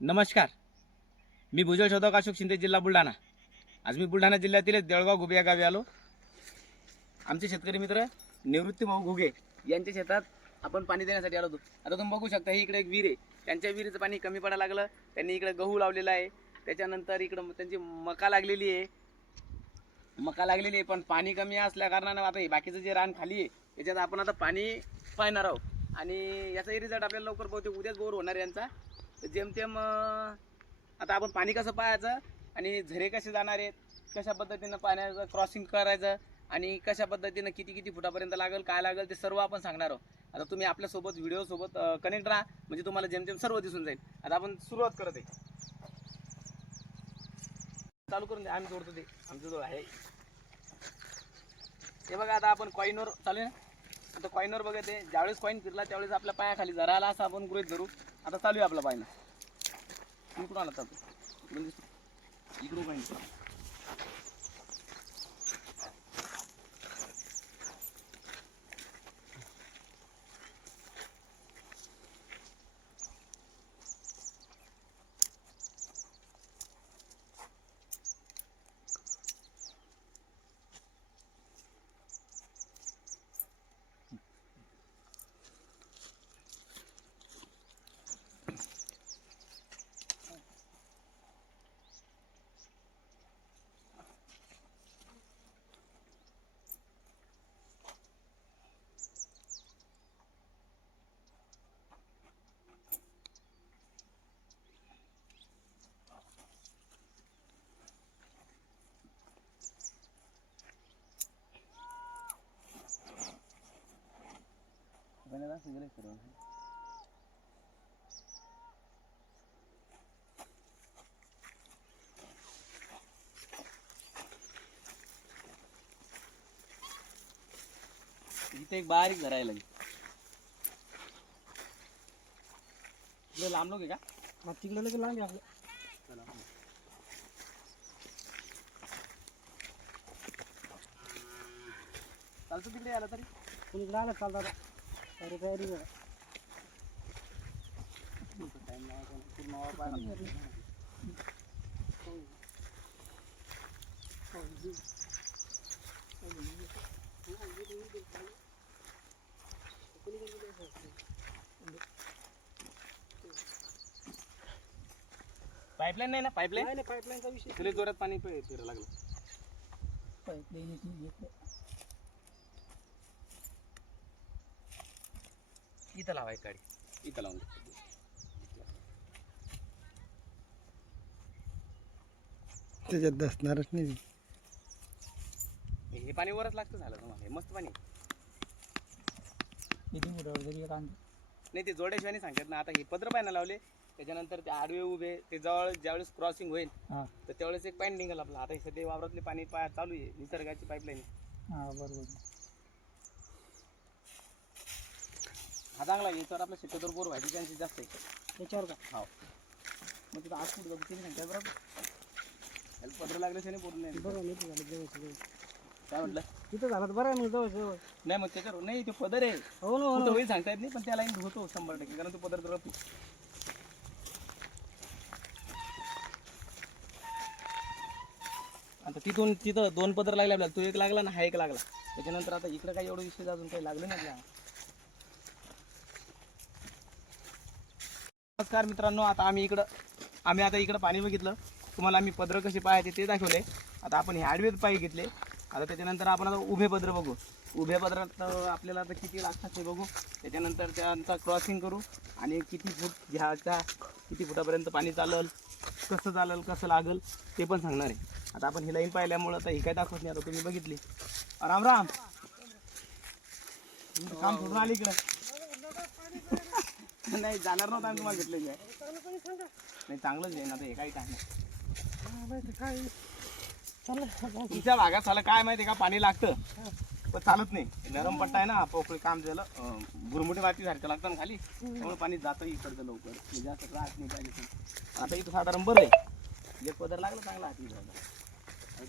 नमस्कार. मी भुजल शोधक अशोक शिंदे जिल्हा बुलढाणा. आज मी बुलढाणा जिल्ह्यातील देळगाव घुगे या गावी आलो. आमचे शेतकरी मित्र निवृत्ती भाऊ घुगे यांच्या शेतात आपण पाणी देण्यासाठी आलो होतो. आता तुम्ही बघू शकता ही इकडे एक विहीर आहे. त्यांच्या विहिरीचं पाणी कमी पडायला लागलं. त्यांनी इकडे गहू लावलेला आहे. त्याच्यानंतर इकडं त्यांची मका लागलेली आहे. मका लागलेली आहे पण पाणी कमी असल्या कारणानं आता हे बाकीचं जे रान खाली आहे त्याच्यात आपण आता पाणी पाहणार आहोत. आणि याचाही रिझल्ट आपल्याला लवकर बहुतेक उद्याच बोर होणार यांचा. तर जेमतेम आता आपण पाणी कसं पाहायचं आणि झरे कसे जाणार आहेत कशा पद्धतीनं पाण्याचं क्रॉसिंग करायचं आणि कशा पद्धतीनं किती किती फुटापर्यंत लागेल काय लागेल ते सर्व आपण सांगणार आहोत. आता तुम्ही आपल्यासोबत व्हिडिओसोबत कनेक्ट राहा. म्हणजे तुम्हाला जेमतेम सर्व दिसून जाईल. आता आपण सुरुवात करत आहे. चालू करून द्या आम्ही जोडतो ते. आमच्या जो आहे. हे बघा आता आपण कॉईनवर चालू आहे आता कॉईनवर बघत आहे ज्यावेळेस कॉईन फिरला त्यावेळेस आपल्या पायाखाली जरा आला असं आपण गृहित धरू. आता चालू आहे आपला पायनं इकडून आला चालतो इकडून दिसतो. इकडून कॉईन इथे एक बारीक झरा आहे लगे इकडे लांब लोक आहे का? मग तिकडे लगेच लांब आपलं. चालतं तिकडे आलं तरी? कोणी आलं चालतं वावर पाहायला. पाईपलाईन नाही ना पाईपलाईन पाईपलाईनचा विषय तुला जोरात पाणी पि- फिरायला लागलं. पाईपलाईन येत नाही, येत नाही. इथं लावायची गाडी. इथं लावून. त्याच्यात दसणारच नाही. हे पाणी वरच लागतं झालं तुम्हाला. हे मस्त पाणी. किती एक नाही ते जोड्याशिवाय सांगतात ना. आता हे पत्र पायना लावले. त्याच्यानंतर ते आडवे उभे ते जवळ ज्यावेळेस क्रॉसिंग होईल हां. तर त्यावेळेस एक पाईन निघाल आपला. आता हे सध्या वावरातले पाणी पा चालू आहे. निसर्गाची पाईपलाईन हां बरोबर. चांगला याच्यावर आपल्या शक्यतोवर बोर व्हायचे चान्सेस जास्त आहे. त्याच्यावर का? हो. मग तिथं आठ फूट जाऊ तिने सांगतात बरोबर त्याला पत्र लागल्याशिवाय नाही बोर नाही. बरं नाही झालं जवळ जवळ. काय म्हटलं? तिथं झालं तर बरं आहे मग जवळ जवळ. नाही मग त्याच्यावर नाही ते पदर आहे. हो ना हो कुठं ना होईल सांगता येत नाही पण त्याला होतो शंभर टक्के कारण तो पदर गळतो आता तिथून तिथं दोन पदर लागले आपल्याला तो एक लागला ना हा एक लागला. त्याच्यानंतर आता इकडे काही एवढं विषय अजून काही लागले नाही आपल्याला. नमस्कार मित्रांनो आता आम्ही इकडं आम्ही आता इकडं पाणी बघितलं. तुम्हाला आम्ही पदर कसे पाहायचे ते दाखवले. आता आपण हे आडवे पाय घेतले. आता त्याच्यानंतर आपण आता उभे पदर बघू. उभ्या पदरात आपल्याला आता किती लागतात ते बघू. त्याच्यानंतर त्यांचा क्रॉसिंग करू आणि किती फूट घ्यायचा किती फुटापर्यंत पाणी चालल कसं चालल कसं लागल ते पण सांगणार आहे. आता आपण ही लाईन पाहिल्यामुळं आता ही काय दाखवत नाही. आता तुम्ही बघितली. राम राम. काम सोडून आली इकडं. नाही जाणार नव्हतं आम्ही तुम्हाला घेतलं काय नाही चांगलंच आहे ना ते हे काही काय नाही. काय चाललं तुमच्या भागात झालं काय माहिती का पाणी लागतं. पण चालत नाही. नरम पट्टा आहे ना पोकळी काम झालं भुरमुटी माती सारखं लागतं ना खाली. त्यामुळे पाणी जातं इकडचं लवकर. म्हणजे जास्त त्रास नाही पाहिजे आता इथं साधारण बरं आहे. एक पदर लागलं चांगला हाती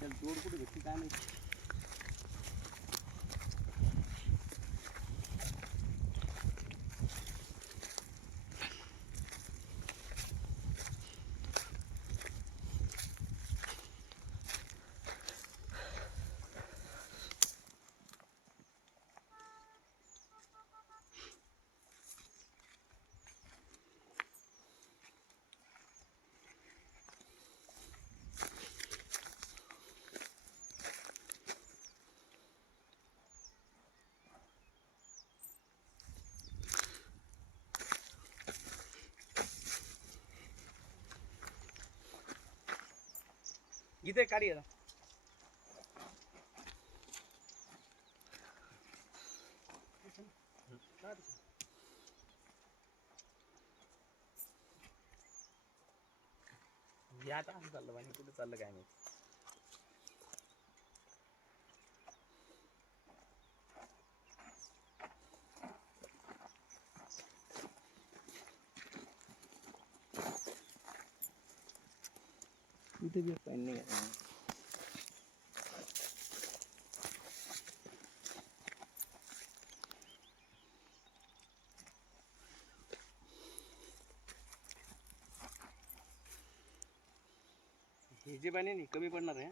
जोड कुठे भेटते काय नाही इथे काढी या आता चाललं पाणी कुठे चाललं काय नाही इथे बी पाणी नाही आहे. हे जे पाणी नाही कमी पडणार आहे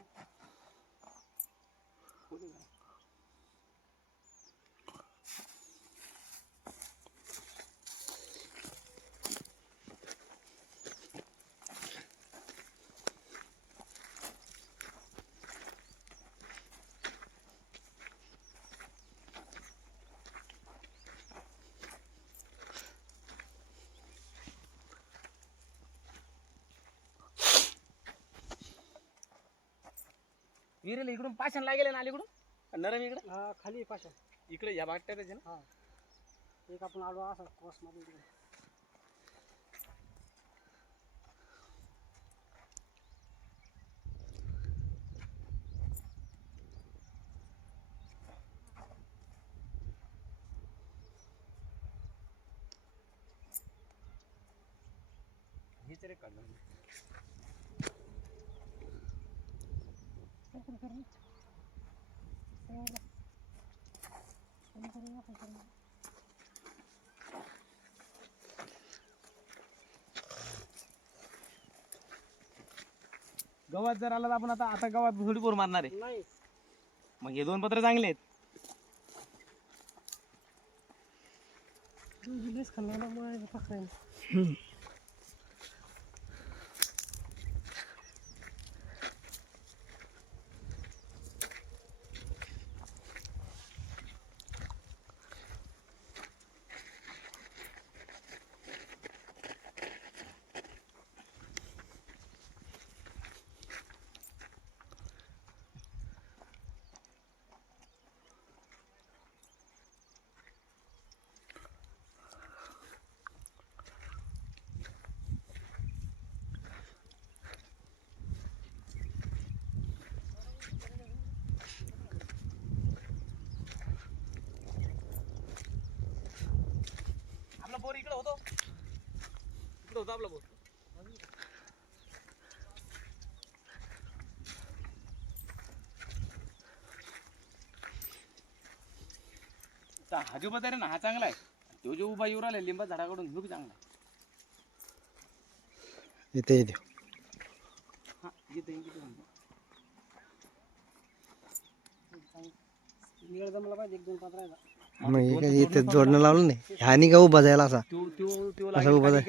विहिरीला इकडून पाषाण लागेल ना अलीकडून? नरम इकडे? हा खाली पाशा इकडे या भागट्यात आहे ना? हा. एक आपण आलो असा क्रॉसमध्ये तिकडे. हेच रे काढलं गवत जर आला तर आपण आता आता गवत थोडी बोर मारणार आहे. नाही मग हे दोन पत्र चांगले आहेत. लस खाल्ला मग पकडायला बोर इकडे होतो. इकडे होतो आपला बोर. हा बदल आहे ना हा चांगला आहे. तो जो उभा येऊ राहिला लिंबा झाडाकडून तो बी चांगला आहे? इथे येते हा इथे इथे. निळ जमला पाहिजे एक दोन पात्रायला मग इथे जोडणं लावलं नाही. ह्यानी का उभा जायला असा? असं उभं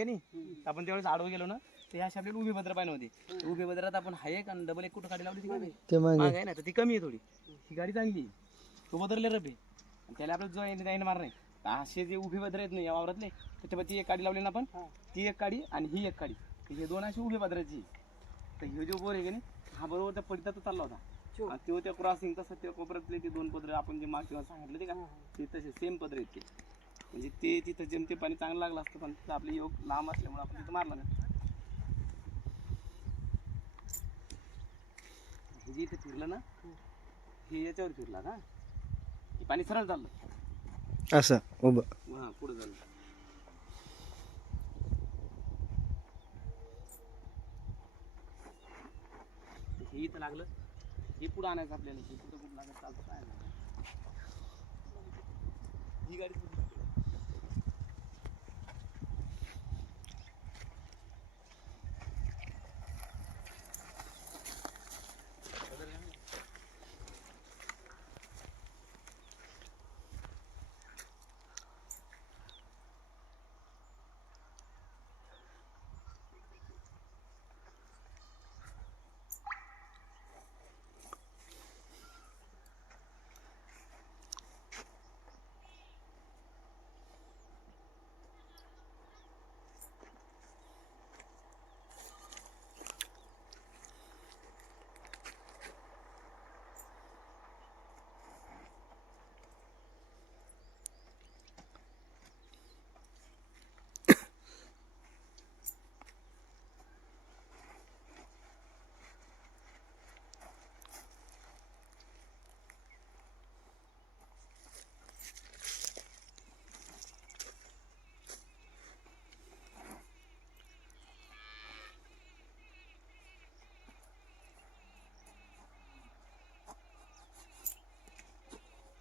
आपण त्यावेळेस आडवं गेलो ना तर ह्या आपल्याला उभी भद्र पाहिजे होती उभी भद्रात आपण हाय एक आणि डबल एक कुठं गाडी लावली ती? ते मग माग आहे ना तर ती कमी आहे थोडी. ही गाडी चांगली आहे. तो बदलले रबे आणि त्याला आपलं जो आहे नाही मार नाही तर असे जे उभे बदर आहेत ना या वावरातले त्याच्यावर ती एक गाडी लावली ना आपण. ती एक गाडी आणि ही एक गाडी. हे दोन अशी उभे बदराची तर हे जो बोर आहे का नाही हा बरोबर त्या पडितात चालला होता. आणि तो त्या क्रॉसिंग तसं त्या कोपऱ्यातले ते दोन पदर आपण जे मागच्या सांगितलं ते का हा, ते तसे सेम पदर आहेत ते. म्हणजे ते तिथं जेमते पाणी चांगलं लागलं असतं पण तिथं आपले योग लांब असल्यामुळे आपण तिथं मारलं नाही. हे जे इथे फिरलं ना हे याच्यावर फिरला का? हे पाणी सरळ चाललं. असं उभं. हा पुढे झालं. हे इथं लागलं. हे पुढं आणायचं आपल्याला. हे कुठं कुठं लागत चालतं काय नाही. ही गाडी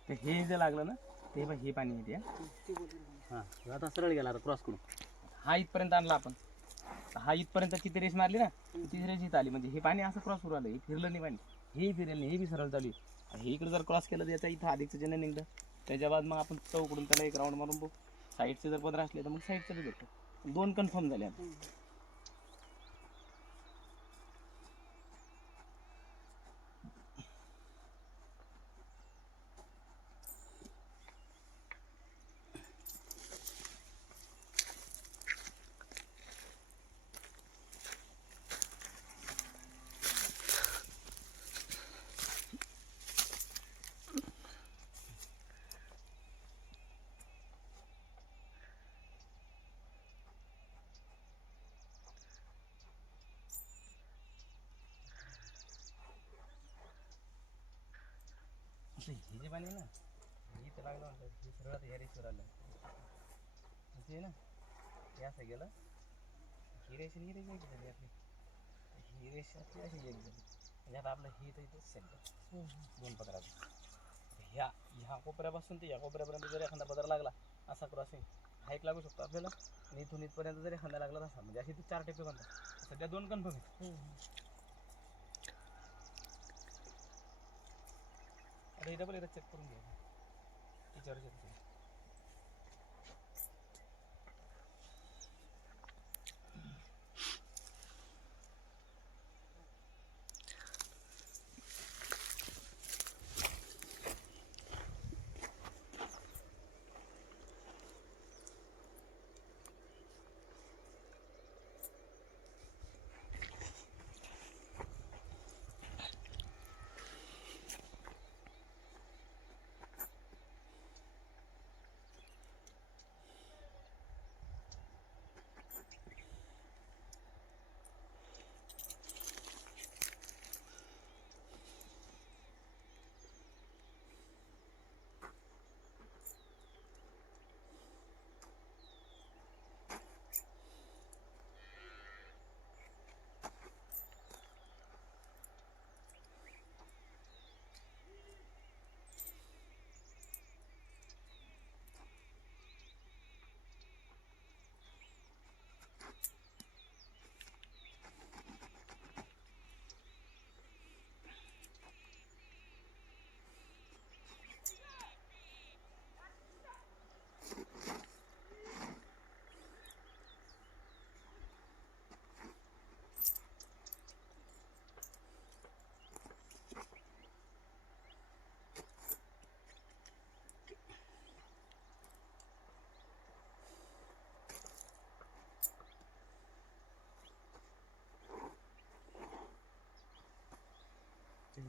तर हे जे लागलं ना ते बघ हे पाणी येते हा. आता सरळ गेला आता क्रॉस करून. हा इथपर्यंत आणला आपण. हा इथपर्यंत किती रेस मारली ना तिथे रेस इथं आली. म्हणजे हे पाणी असं क्रॉस करून आलं हे फिरलं नाही पाणी. हे फिरेल नाही हे बी सरळ चालू आहे. आणि हे इकडे जर क्रॉस केलं तर याचा इथं अधिकचं जन निघतं त्याच्या बाद मग आपण चौकडून त्याला एक राऊंड मारून बघू. साईडचे जर पंधरा असले तर मग साईडचं बी भेटतो. दोन कन्फर्म झाले आता. हे जे पाणी ना. हे इथं लागलं म्हणतात हे सरळ आता ह्या रेषेवर आलं म्हणजे आहे ना हे असं गेलं. ही रेष आणि ही रेष एक झाली आपली. ही रेष आपली अशी एक झाली. म्हणजे आता आपलं हे तर इथं सेंटर दोन पदराचं ह्या ह्या कोपऱ्यापासून ते ह्या कोपऱ्यापर्यंत जर एखादा पदर लागला असा क्रॉसिंग हाईक लागू शकतो आपल्याला. आणि इथून इथपर्यंत जर एखादा लागला तसा. म्हणजे अशी ती चार टेपे बनतात. सध्या दोन कन्फर्म आहेत. आता इथं पण एकदा चेक करून घ्या. विचारू शकतो.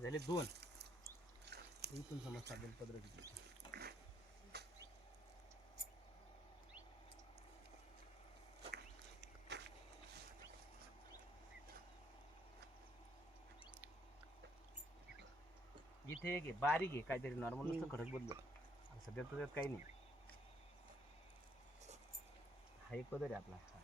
झाले दोन. इथून समजतात दोन पदर किती इथे एक आहे बारीक आहे काहीतरी नॉर्मल नुसतं खडक बदल सध्या तर त्यात काही नाही. हा एक पदर आहे आपला. हा.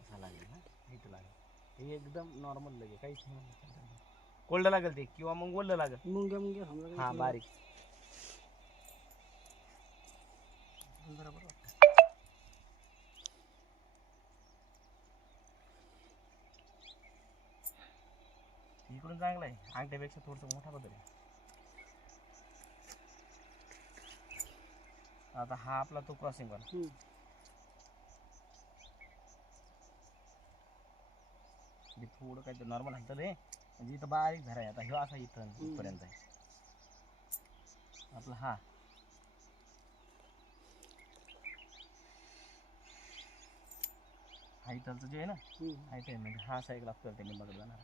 असा लागेल ना? इथं लागेल. हे एकदम नॉर्मल लगे काहीच नाही. कोल्ड लागेल ते किंवा मग ओल्ड लागेल. मुंग्या मुंग्या समजा हा बारीक. इकडून चांगला आहे. अंगठ्यापेक्षा थोडस मोठा बदल आहे. आता हा आपला तो क्रॉसिंग वाला. थोडं काहीतरी नॉर्मल हालतं रे म्हणजे इथं बारीक झरा आहे. आता ह्यो असा इथं इथपर्यंत आहे. आपला हा. हा इथलचं जे आहे ना हम्म. हा इथे आहे. म्हणजे हा साईड लागतो त्यांनी मग जाणार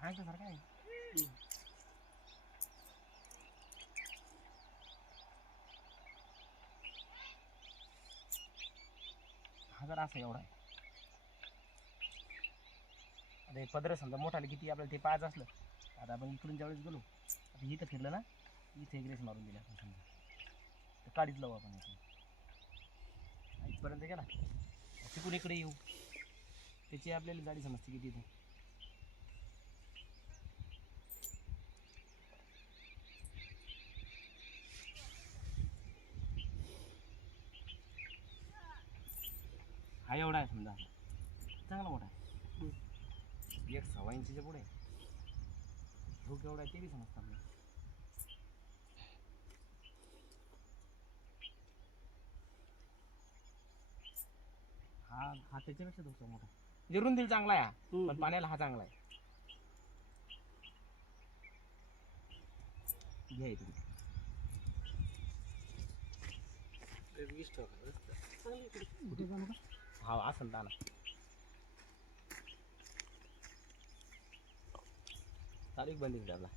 हा इथं सारखं आहे. हा जर असं एवढा आहे. आता हे पदर समजा मोठाले किती आपल्याला ते पाच असलं आता आपण इकडून ज्यावेळेस गेलो आता इथं फिरलं ना इथे एक रेस मारून दिली आपण समजा. तर काढीत लावू आपण इथून इथपर्यंत गेला. तिकडून इकडे येऊ. त्याची आपल्याला गाडी समजते किती इथे. केवढा आहे ते बी समजतं आपल्याला हा हा त्याच्यापेक्षा थोडासा मोठा रुंदीला चांगला आहे. पण पाण्याला हा चांगला आहे घ्या? हा असं ना चालू एक बंद इकडे आपला